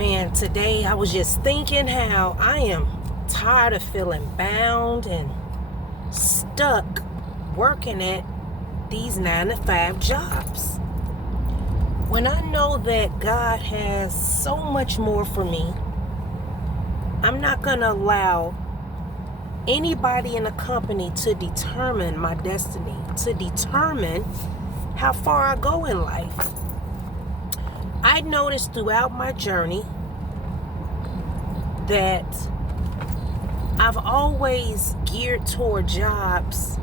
Man, today I was just thinking how I am tired of feeling bound and stuck working at these 9-to-5 jobs. When I know that God has so much more for me, I'm not going to allow anybody in the company to determine my destiny, to determine how far I go in life. I noticed throughout my journey that I've always geared toward jobs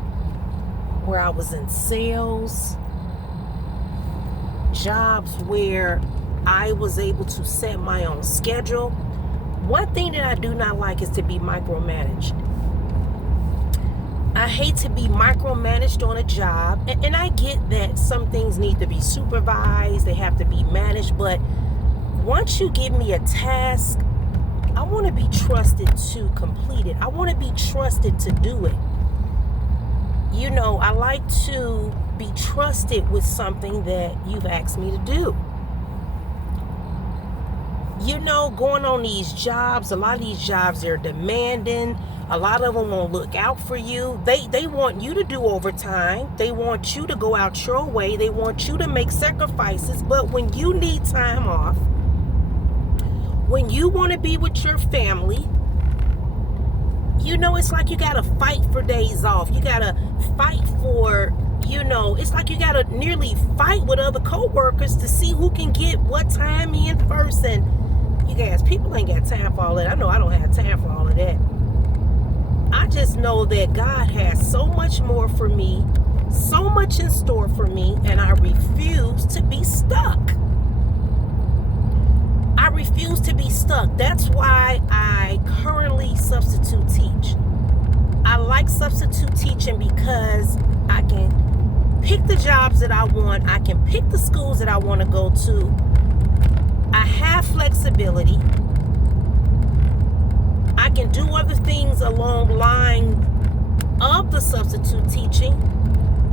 where I was in sales, jobs where I was able to set my own schedule. One thing that I do not like is to be micromanaged. I hate to be micromanaged on a job, and I get that some things need to be supervised, they have to be managed, but once you give me a task, I want to be trusted to complete it. I want to be trusted to do it. You know, I like to be trusted with something that you've asked me to do. You know, going on these jobs, a lot of these jobs, they're demanding. A lot of them won't look out for you. They want you to do overtime. They want you to go out your way. They want you to make sacrifices. But when you need time off, when you want to be with your family, you know, it's like you got to fight for days off. You got to fight for, you know, it's like you got to nearly fight with other co-workers to see who can get what time in first. And you guys, people ain't got time for all that. I know I don't have time for all of that. I just know that God has so much more for me, so much in store for me, and I refuse to be stuck. I refuse to be stuck. That's why I currently substitute teach. I like substitute teaching because I can pick the jobs that I want. I can pick the schools that I want to go to. I have flexibility. I can do other things along the line of the substitute teaching.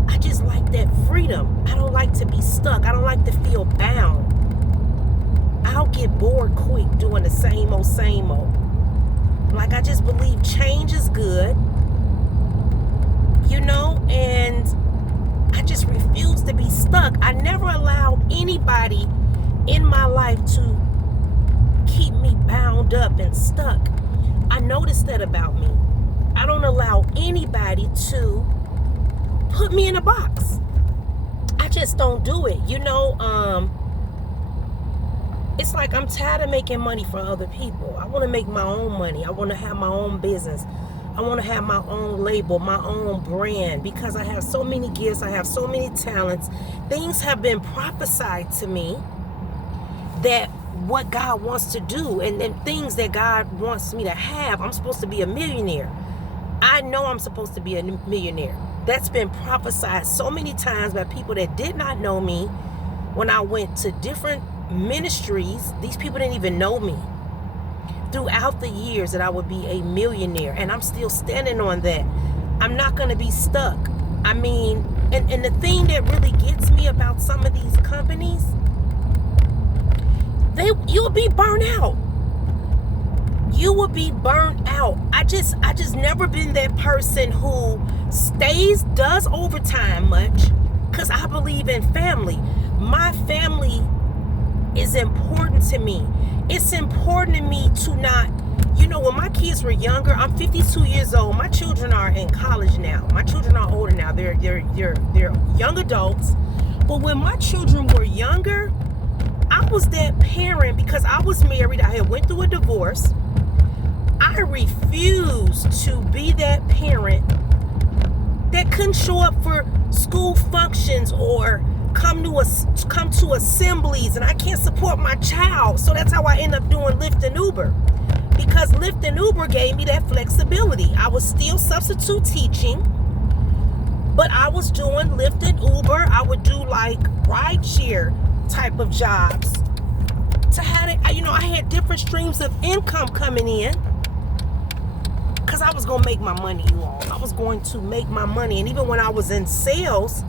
I just like that freedom. I don't like to be stuck. I don't like to feel bound. I'll get bored quick doing the same old. Like, I just believe change is good, you know, and I just refuse to be stuck. I never allowed anybody in my life to keep me bound up and stuck. I noticed that about me. I don't allow anybody to put me in a box. I just don't do it. You know, it's like I'm tired of making money for other people. I want to make my own money. I want to have my own business. I want to have my own label, my own brand, because I have so many gifts. I have so many talents. Things have been prophesied to me that what God wants to do and things that God wants me to have. I'm supposed to be a millionaire. I know I'm supposed to be a millionaire. That's been prophesied so many times by people that did not know me. When I went to different ministries, these people didn't even know me. Throughout the years that I would be a millionaire, and I'm still standing on that. I'm not going to be stuck. I mean, and the thing that really gets me about some of these companies, you'll be burnt out. You will be burnt out. I just never been that person who does overtime much, because I believe in family. My family is important to me. It's important to me to not, you know, when my kids were younger, I'm 52 years old. My children are in college now. My children are older now. They're young adults. But when my children were younger, I was that parent because I was married. I had went through a divorce. I refused to be that parent that couldn't show up for school functions or come to assemblies, and I can't support my child. So that's how I end up doing Lyft and Uber, because Lyft and Uber gave me that flexibility. I was still substitute teaching, but I was doing Lyft and Uber. I would do like rideshare type of jobs to have it. You know, I had different streams of income coming in because I was going to make my money, you all. I was going to make my money. And even when I was in sales,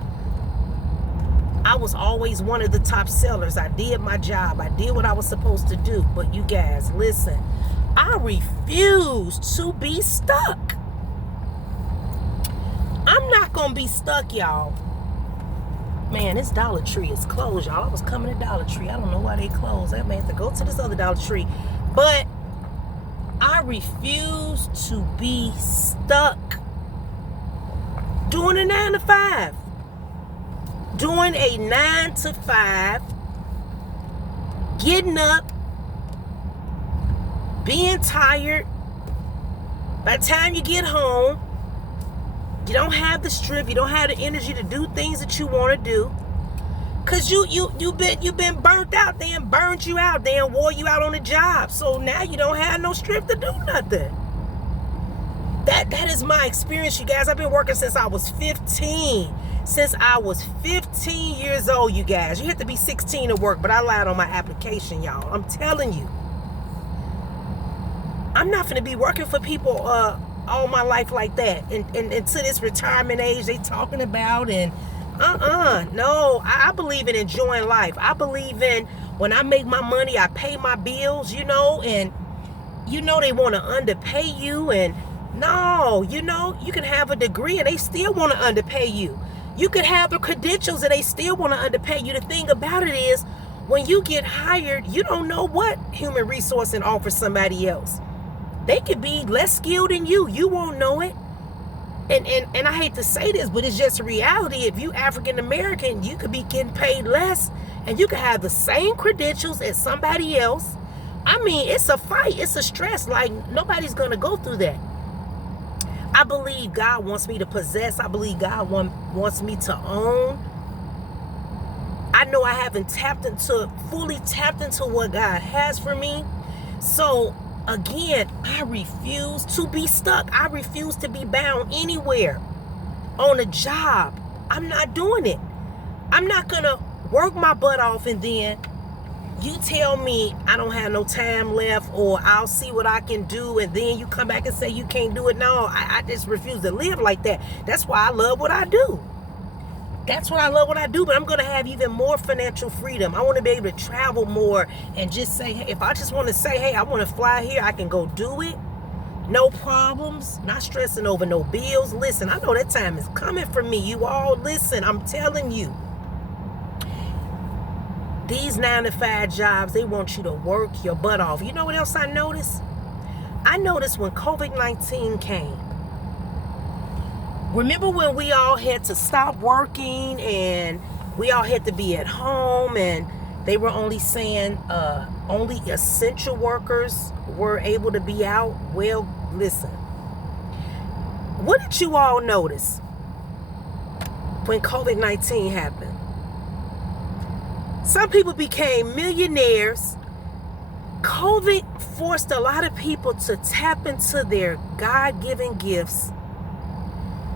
I was always one of the top sellers. I did my job. I did what I was supposed to do. But you guys, listen, I refuse to be stuck. I'm not going to be stuck, y'all. Man, this Dollar Tree is closed, y'all. I was coming to Dollar Tree. I don't know why they closed. I may have to go to this other Dollar Tree. But I refuse to be stuck doing a 9 to 5. Doing a 9 to 5. Getting up. Being tired. By the time you get home, you don't have the strength, you don't have the energy to do things that you want to do. Cause you've been burnt out. They done burned you out. They done wore you out on the job. So now you don't have no strength to do nothing. That is my experience, you guys. I've been working since I was 15. Since I was 15 years old, you guys. You have to be 16 to work, but I lied on my application, y'all. I'm telling you. I'm not gonna be working for people all my life like that. And to this retirement age they talking about, and no, I believe in enjoying life. I believe in when I make my money, I pay my bills, and they want to underpay you, and no, you can have a degree and they still want to underpay you. You could have the credentials and they still want to underpay you. The thing about it is, when you get hired, you don't know what human resource and offer somebody else. They could be less skilled than you. You won't know it. And I hate to say this, but it's just a reality. If you African American, you could be getting paid less and you could have the same credentials as somebody else. I mean, it's a fight. It's a stress. Like, nobody's going to go through that. I believe God wants me to possess. I believe God wants me to own. I know I haven't fully tapped into what God has for me. So, again, I refuse to be stuck. I refuse to be bound anywhere on a job. I'm not doing it. I'm not going to work my butt off and then you tell me I don't have no time left, or I'll see what I can do, and then you come back and say you can't do it. No, I just refuse to live like that. That's why I love what I do. That's what I love what I do, but I'm going to have even more financial freedom. I want to be able to travel more and just say, hey, if I just want to say, hey, I want to fly here, I can go do it. No problems, not stressing over no bills. Listen, I know that time is coming for me. You all, listen, I'm telling you. These 9 to 5 jobs, they want you to work your butt off. You know what else I noticed? I noticed when COVID-19 came. Remember when we all had to stop working and we all had to be at home, and they were only saying only essential workers were able to be out? Well, listen. What did you all notice when COVID-19 happened? Some people became millionaires. COVID forced a lot of people to tap into their God-given gifts.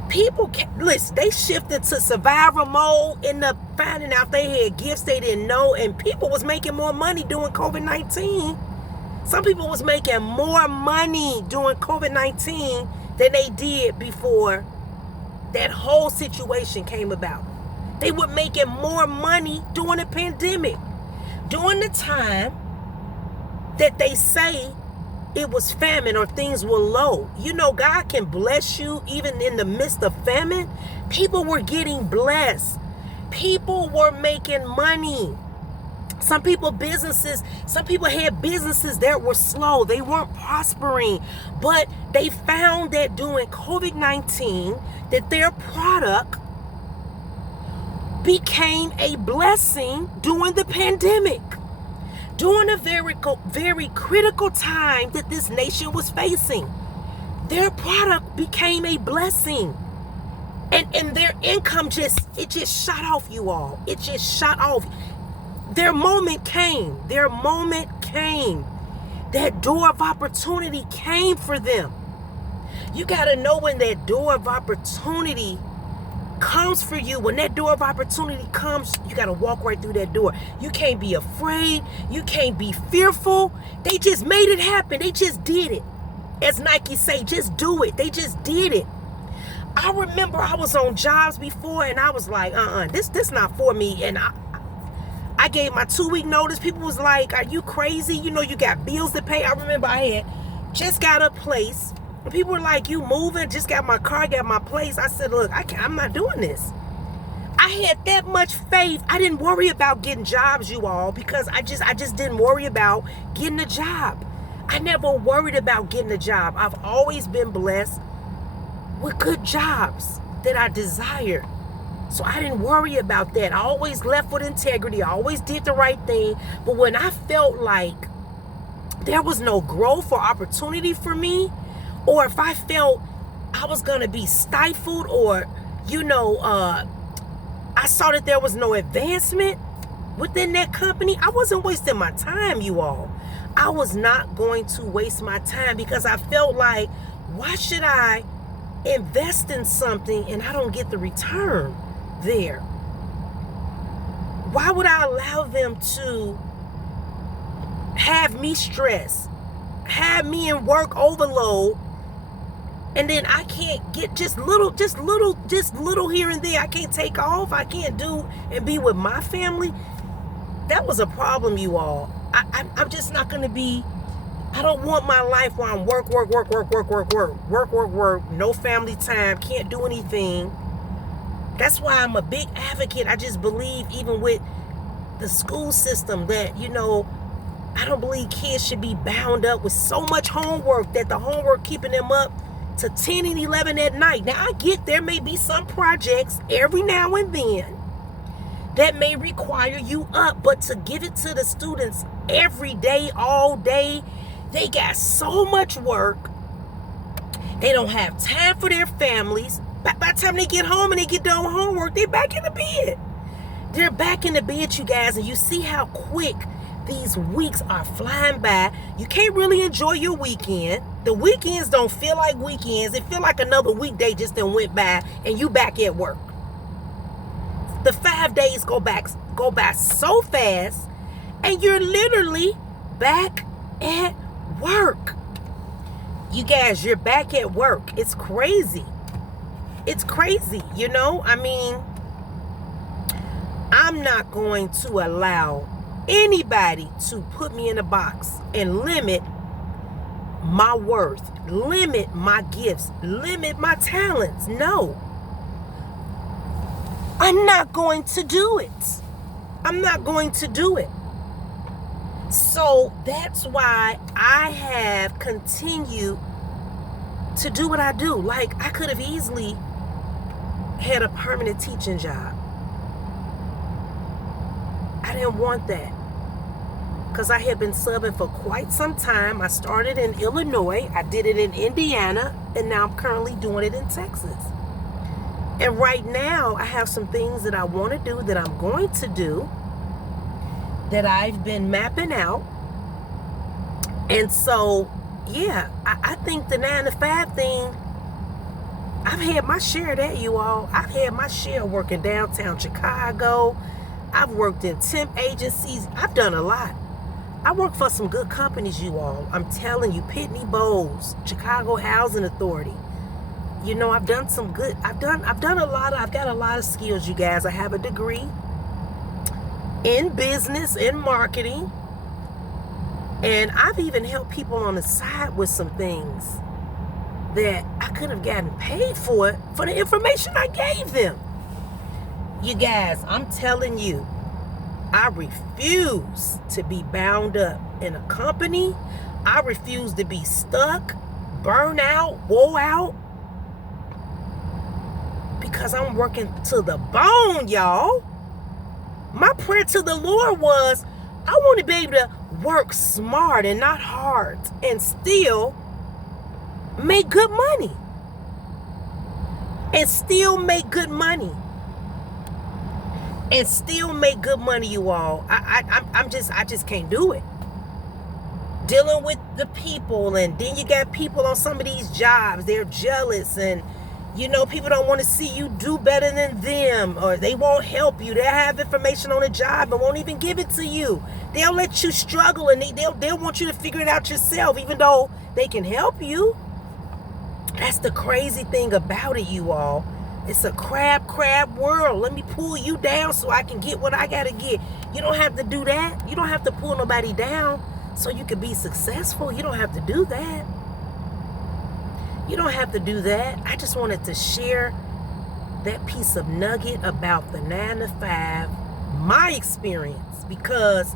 People, listen, they shifted to survival mode, ended up finding out they had gifts they didn't know, and people was making more money during COVID-19. Some people was making more money during COVID-19 than they did before that whole situation came about. They were making more money during the pandemic. During the time that they say it was famine or things were low. You know, God can bless you even in the midst of famine. People were getting blessed. People were making money. Some people had businesses that were slow. They weren't prospering. But they found that during COVID-19 that their product became a blessing during the pandemic. During a very critical time that this nation was facing, their product became a blessing. And their income just shot off, you all. It just shot off. Their moment came. That door of opportunity came for them. You got to know when that door of opportunity comes for you. When that door of opportunity comes, you got to walk right through that door. You can't be afraid. You can't be fearful. They just made it happen. They just did it. As Nike say, just do it. They just did it. I remember I was on jobs before and I was like, this not for me. And I gave my 2-week notice. People was like, are you crazy? You know, you got bills to pay. I remember I had just got a place. And people were like, you moving? Just got my car, got my place. I said, look, I'm not doing this. I had that much faith. I didn't worry about getting jobs, you all, because I just didn't worry about getting a job. I never worried about getting a job. I've always been blessed with good jobs that I desired. So I didn't worry about that. I always left with integrity. I always did the right thing. But when I felt like there was no growth or opportunity for me, or if I felt I was going to be stifled, or, I saw that there was no advancement within that company, I wasn't wasting my time, you all. I was not going to waste my time because I felt like, why should I invest in something and I don't get the return there? Why would I allow them to have me stressed, have me in work overload, and then I can't get just little here and there? I can't take off. I can't do and be with my family. That was a problem, you all. I'm just not going to be. I don't want my life where I'm work, no family time, can't do anything. That's why I'm a big advocate. I just believe, even with the school system, that, I don't believe kids should be bound up with so much homework that the homework keeping them up to 10 and 11 at night. Now, I get there may be some projects every now and then that may require you up, but to give it to the students every day, all day, they got so much work. They don't have time for their families. By the time they get home and they get done with homework, they're back in the bed. They're back in the bed, you guys, and you see how quick these weeks are flying by. You can't really enjoy your weekend. The weekends don't feel like weekends. It feel like another weekday just then went by and you back at work. The 5 days go by so fast, and you're literally back at work. You guys, you're back at work. It's crazy. It's crazy, I'm not going to allow anybody to put me in a box and limit my worth, limit my gifts, limit my talents. No. I'm not going to do it. I'm not going to do it. So that's why I have continued to do what I do. Like, I could have easily had a permanent teaching job. I didn't want that because I had been subbing for quite some time. I started in Illinois, I did it in Indiana, and now I'm currently doing it in Texas. And right now, I have some things that I want to do, that I'm going to do, that I've been mapping out. And so, yeah, I think the 9 to 5 thing, I've had my share of that, you all. I've had my share working downtown Chicago. I've worked in temp agencies. I've done a lot. I work for some good companies, you all. I'm telling you, Pitney Bowes, Chicago Housing Authority. I've done some good. I've got a lot of skills, you guys. I have a degree in business and marketing. And I've even helped people on the side with some things that I could have gotten paid for the information I gave them. You guys, I'm telling you, I refuse to be bound up in a company. I refuse to be stuck, burn out, wore out, because I'm working to the bone, y'all. My prayer to the Lord was, I want to be able to work smart and not hard and still make good money. And still make good money. And still make good money, you all. I just can't do it. Dealing with the people, and then you got people on some of these jobs, they're jealous, and people don't want to see you do better than them, or they won't help you. They'll have information on the job and won't even give it to you. They'll let you struggle, and they'll want you to figure it out yourself, even though they can help you. That's the crazy thing about it, you all. It's a crab world. Let me pull you down so I can get what I gotta get. You don't have to do that. You don't have to pull nobody down so you can be successful. You don't have to do that. You don't have to do that. I just wanted to share that piece of nugget about the 9 to 5, my experience, because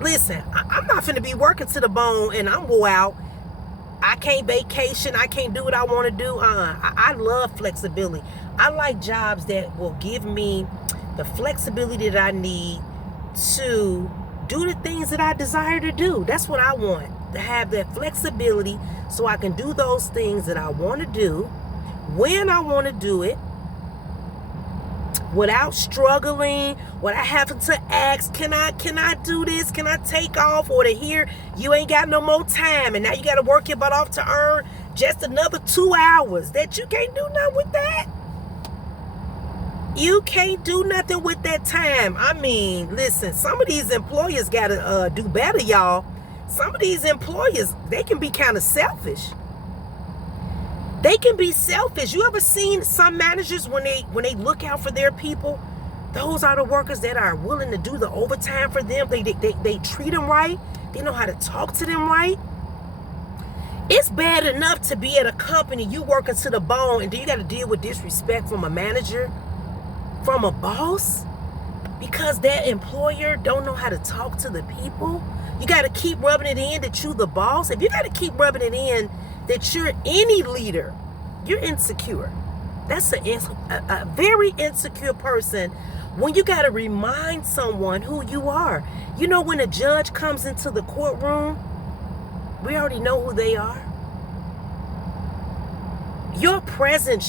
listen, I'm not finna be working to the bone and I'm wore out. I can't vacation. I can't do what I want to do. I love flexibility. I like jobs that will give me the flexibility that I need to do the things that I desire to do. That's what I want, to have that flexibility so I can do those things that I want to do when I want to do it, without struggling, without having to ask, can I do this? Can I take off? Or to hear you ain't got no more time and now you got to work your butt off to earn just another 2 hours. That you can't do nothing with that. You can't do nothing with that time. I mean, listen, some of these employers got to do better, y'all. Some of these employers, they can be kind of selfish. They can be selfish. You ever seen some managers when they look out for their people? Those are the workers that are willing to do the overtime for them. They treat them right. They know how to talk to them right. It's bad enough to be at a company, you working to the bone, and then you got to deal with disrespect from a manager, from a boss, because that employer don't know how to talk to the people. You got to keep rubbing it in that you the boss. If you got to keep rubbing it in that you're any leader, you're insecure. That's a very insecure person when you got to remind someone who you are. You know, when a judge comes into the courtroom, we already know who they are. Your presence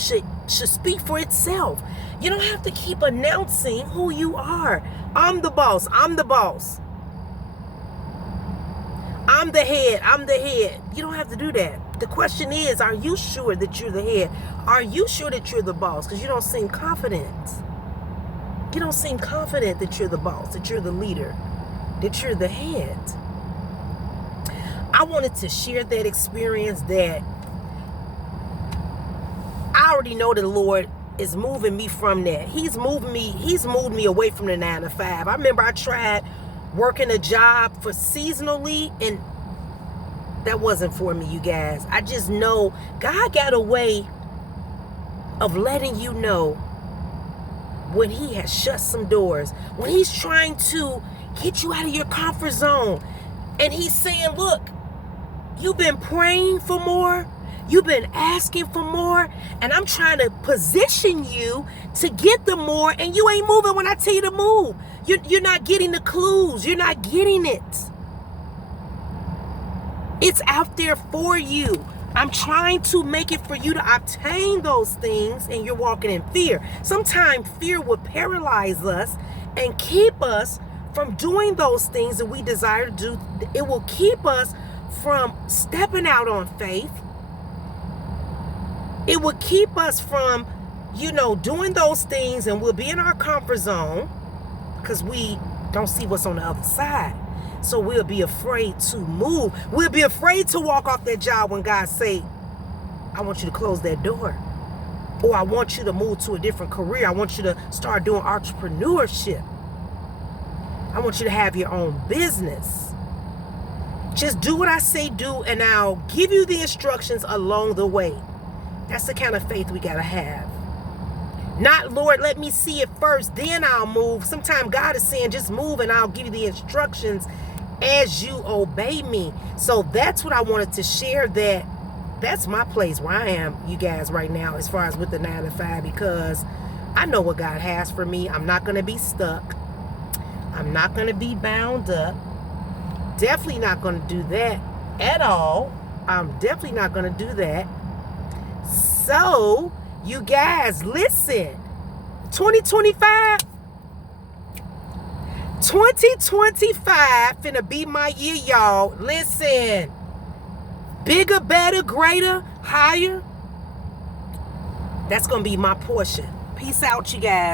should speak for itself. You don't have to keep announcing who you are. I'm the boss. I'm the boss. I'm the head. I'm the head. You don't have to do that. The question is, are you sure that you're the head? Are you sure that you're the boss? Because you don't seem confident. You don't seem confident that you're the boss, that you're the leader, that you're the head. I wanted to share that experience that I already know the Lord is moving me from that. He's moved me away from the 9 to 5. I remember I tried working a job for seasonally, and that wasn't for me, you guys. I just know God got a way of letting you know when he has shut some doors, when he's trying to get you out of your comfort zone. And he's saying, look, you've been praying for more. You've been asking for more. And I'm trying to position you to get the more. And you ain't moving when I tell you to move. You're not getting the clues. You're not getting it. It's out there for you. I'm trying to make it for you to obtain those things, and you're walking in fear. Sometimes fear will paralyze us and keep us from doing those things that we desire to do. It will keep us from stepping out on faith. It will keep us from, doing those things, and we'll be in our comfort zone because we don't see what's on the other side. So we'll be afraid to move. We'll be afraid to walk off that job when God say, I want you to close that door. Or I want you to move to a different career. I want you to start doing entrepreneurship. I want you to have your own business. Just do what I say do, and I'll give you the instructions along the way. That's the kind of faith we got to have. Not, Lord, let me see it first, then I'll move. Sometimes God is saying, just move and I'll give you the instructions as you obey me. So that's what I wanted to share, that's my place where I am, you guys, right now, as far as with the 9 to 5, because I know what God has for me. I'm not going to be stuck. I'm not going to be bound up. Definitely not going to do that at all. I'm definitely not going to do that. So, you guys, listen. 2025 finna be my year, y'all. Listen. Bigger, better, greater, higher. That's gonna be my portion. Peace out, you guys.